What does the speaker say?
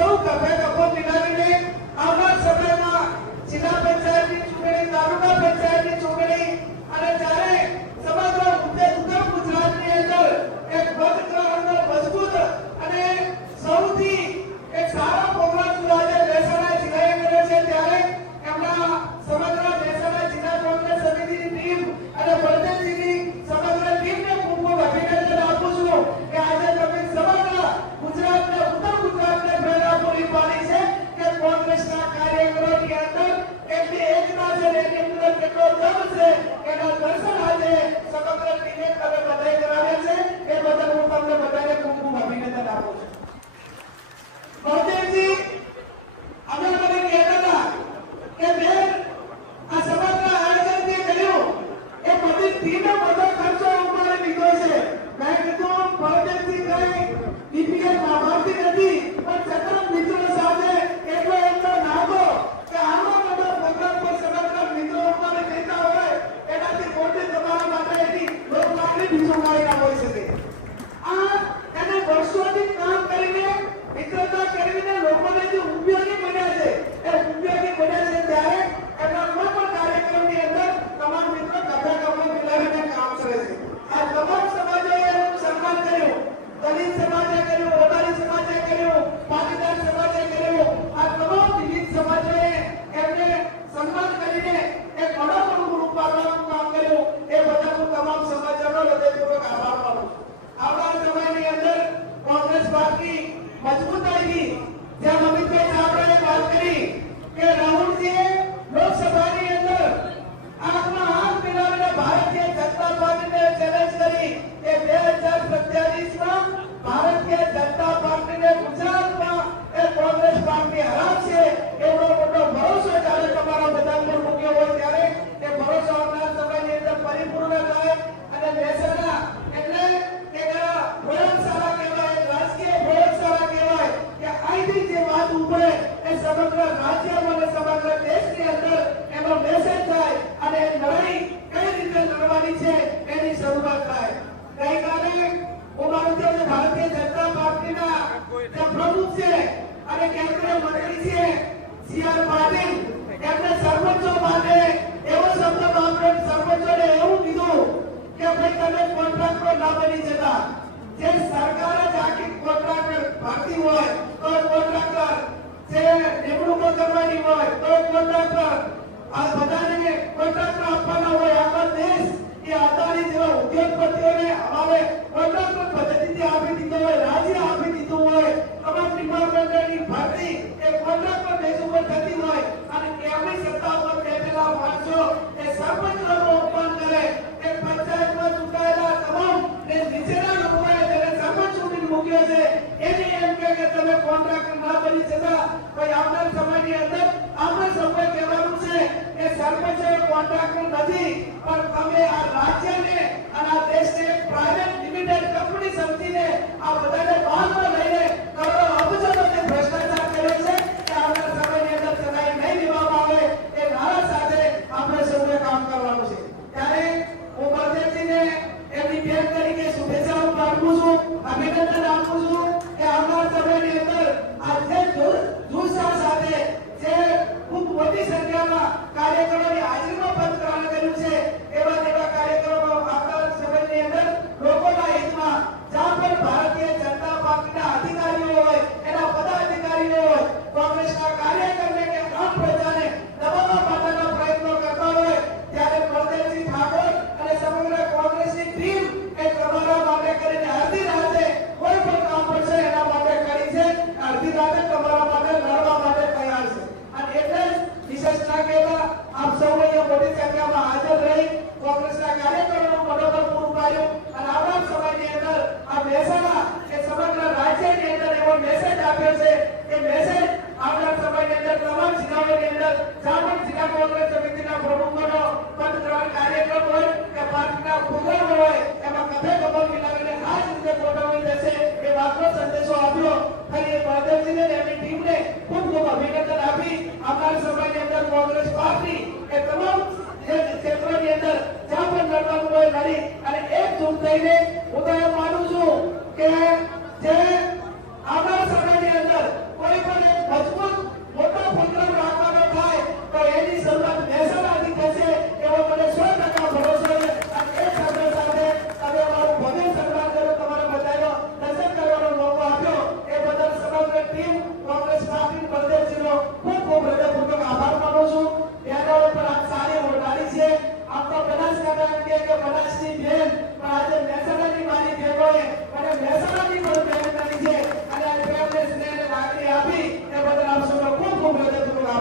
સૌ કભે કભો મિલાવીને આવનાર સમયમાં જિલ્લા પંચાયતની ચૂંટણી, તાલુકા પંચાયતની ચૂંટણી અને જ્યારે સમગ્ર ઉત્તર ગુજરાતની અંદર એક ભદ્ર મજબૂત અને સૌથી એક સારા પ્રોગ્રામ આજે મહેસાણા જિલ્લાએ કર્યો છે, ત્યારે એમના સમગ્ર મહેસાણા જિલ્લા કોંગ્રેસ સમિતિની ટીમ અને બળદેવજીની સમગ્ર ટીમને ખૂબ ખૂબ અભિનંદન આપું છું કે આજે તમે સમગ્ર ગુજરાતને, ઉત્તર ગુજરાતને પ્રેરણા પૂરી પાડી છે કે કોંગ્રેસના કાર્યકરોની અંદર કેટલી એકતા છે, એની અંદર કેટલો દમ છે, એના દર્શન આજે સમગ્ર ટીમે તમે બધાએ કરાવ્યા છે, એ બદલ હું તમને બધાને ખૂબ ખૂબ અભિનંદન આપું છું. બળદેવજી અમે મને કહેતા હતા કે બેન આ સમગ્ર આયોજન જે કર્યું એ બધી ટીમે બધો ખર્ચો અમારે લીધો છે. મેં કીધું બળદેવજી કઈ બીપીએલ લાભાર્થી નથી, પણ ચક્ર મિત્રો સાથે એટલો નાખો કે આનો બધો પ્રોગ્રામ પર સમગ્ર મિત્રો અમારે કહેતા હોય એનાથી મોટી તમારા માટે એની લોકલાગણી બીજું કાંઈ ના હોઈ શકે. આ એને વર્ષોથી કામ કરીને મિત્રતા કરીને લોકોને જે ઉપયોગી બન્યા છે એ ઉપયોગી બન્યા છે, ત્યારે એમના કોઈ પણ કાર્યક્રમની અંદર તમામ મિત્રો કભે કભો મિલાવીને કામ કરે છે. આ તમામ સમાજોએ એનું સન્માન કર્યું, દલિત સમાજે કર્યું, ઓદારી સમાજે કર્યું, પાટીદાર સમાજે કર્યું, આ તમામ વિવિધ સમાજોએ એમને સન્માન કરીને એક અનોખું રૂપ આપવાનું કામ કર્યું. એ બધા હું તમામ સમાજોનો હૃદયપૂર્વક આભાર માનું છું. આવનાર સમયની અંદર કોંગ્રેસ પાર્ટી મજબૂતાઈથી, જેમ અમિતભાઈ ચાવડાએ વાત કરી કે રાહુલજીએ લોકસભાની અંદર આંખમાં આંખ મિલાવીને ભારતીય જનતા પાર્ટીને ચેલેન્જ કરી કે 2027માં ભારતીય જનતા પાર્ટીને ગુજરાતમાં એ કોંગ્રેસ પાર્ટી હરાવશે, એવો મોટો ભરોસો જ્યારે તમારા બધા પર મૂક્યો હોય ત્યારે એ ભરોસો આવનાર સમયની અંદર પરિપૂર્ણ થાય અને મહેસાણા એટલે એક પ્રયોગશાળા કહેવાય, રાજકીય પ્રયોગશાળા કહેવાય કે અહીંથી જે વાત ઉપડે એ સમગ્ર રાજ્યમાં અને સમગ્ર દેશની અંદર એનો મેસેજ થાય અને લડાઈ કઈ રીતે લડવાની છે એની શરૂઆત થાય. ગઈકાલે હું માનું છું કે ભારતીય જનતા પાર્ટીના જે પ્રમુખ છે અને કેન્દ્રીય મંત્રી છે સી.આર. પાટીલ, એમને સરપંચો માટે એવો શબ્દ વાપર્યો, સરપંચોને એવું કીધું કે ભાઈ તમે કોન્ટ્રાક્ટર ના બની જતા. જે સરકાર જ આખી કોન્ટ્રાક્ટર ભરતી હોય તો કોન્ટ્રાક્ટર, જે નિમણૂકો કરવાની હોય તો કોન્ટ્રાક્ટર, આ બધાને કોન્ટ્રાક્ટર આપવાના હોય. આખો દેશ એ અદાણી જેવા ઉદ્યોગપતિઓને અમારે કોન્ટ્રાક્ટર પદ્ધતિથી આપી દીધો હોય, રાજ્ય આપી દીધું હોય. તમામ ડિપાર્ટમેન્ટની ભરતી એ કોન્ટ્રાક્ટર બેઝ ઉપર થતી હોય અને એમની સત્તા ઉપર બેઠેલા માણસો એ સરપંચોનું અપમાન કરે. એ પંચાયતમાં ચૂંટાયેલા તમામ જે નીચેના લોકોએ જેને સરપંચ ચૂંટીને મૂક્યો છે એની એમ કે તમે કોન્ટ્રાક્ટર ના બની જતા. ભાઈ આવનાર સમયની અંદર આપણે સૌએ કહેવાનું છે કે સરપંચ એ કોન્ટ્રાક્ટર નથી, પણ તમે આ રાજ્યને અને આ દેશને પ્રાઇવેટ લિમિટેડ કંપની સમજીને આ બધાને બાનમાં લઈને કરોડો અબજોનો જે ભ્રષ્ટાચાર કર્યો છે કે આવનાર સમયની અંદર સદાય નહીં લેવામાં આવે એ નારા સાથે આપણે સૌએ કામ કરવાનું છે. ત્યારે હું બળદેવજીને એમની બેન તરીકે શુભેચ્છાઓ પાઠવું છું, અભિનંદન આપું છું કે આવનાર સમયની અંદર આ જે જુસ્સા સાથે જે ખૂબ મોટી સંખ્યામાં કાર્યકરોની હાજરીમાં પંચગ્રહણ કર્યું છે એવા કાર્યક્રમો આવનાર સમયની અંદર લોકોના હિતમાં, જ્યાં પણ ભારતીય જનતા પાર્ટીના અધિકારીઓ હોય, એના પદાધિકારીઓ હોય, કોંગ્રેસના કાર્યકરને કે આમ પ્રજાને દબાવવા માટેના પ્રયત્નો કરતા હોય, ત્યારે બળદેવજી ઠાકોર અને સમગ્ર કોંગ્રેસની ટીમ એ તમારા માટે કરીને અડધી રાતે કોઈ પણ કામ પડશે એના માટે કરી છે, અડધી રાતે તમારા માટે લડવા માટે તૈયાર છે. અને એટલે જ વિશેષ ના કહેતા આપ સૌ અહીંયા મોટી સંખ્યામાં હાજર રહી કોંગ્રેસના કાર્યકરોનું મનોબળ પૂરું પાડ્યું અને આવનાર સમયની અંદર આ મહેસાણા એ સમગ્ર રાજ્યની અંદર એવો મેસેજ આપ્યો છે કે મેસેજ આવનાર સમયની અંદર તમામ જિલ્લાઓની અંદર જ્યાં પણ જિલ્લા કોંગ્રેસ સમિતિના પ્રમુખોનો પદગ્રહણ કાર્યક્રમ હોય કે પાર્ટીના પ્રોગ્રામ હોય એમાં કભે કભો મિલાવીને આ જ રીતે ગોઠવણી થશે એ વાતનો સંદેશો આપ્યો. ફરી બળદેવજીને એમની ટીમને ખૂબ ખૂબ અભિનંદન આપી આવનાર સમયની અંદર કોંગ્રેસ પાર્ટી એ તમામ જે ક્ષેત્રોની અંદર જ્યાં પણ લડવાનું હોય લડી અને એકજૂટ થઈને ઉદયમાન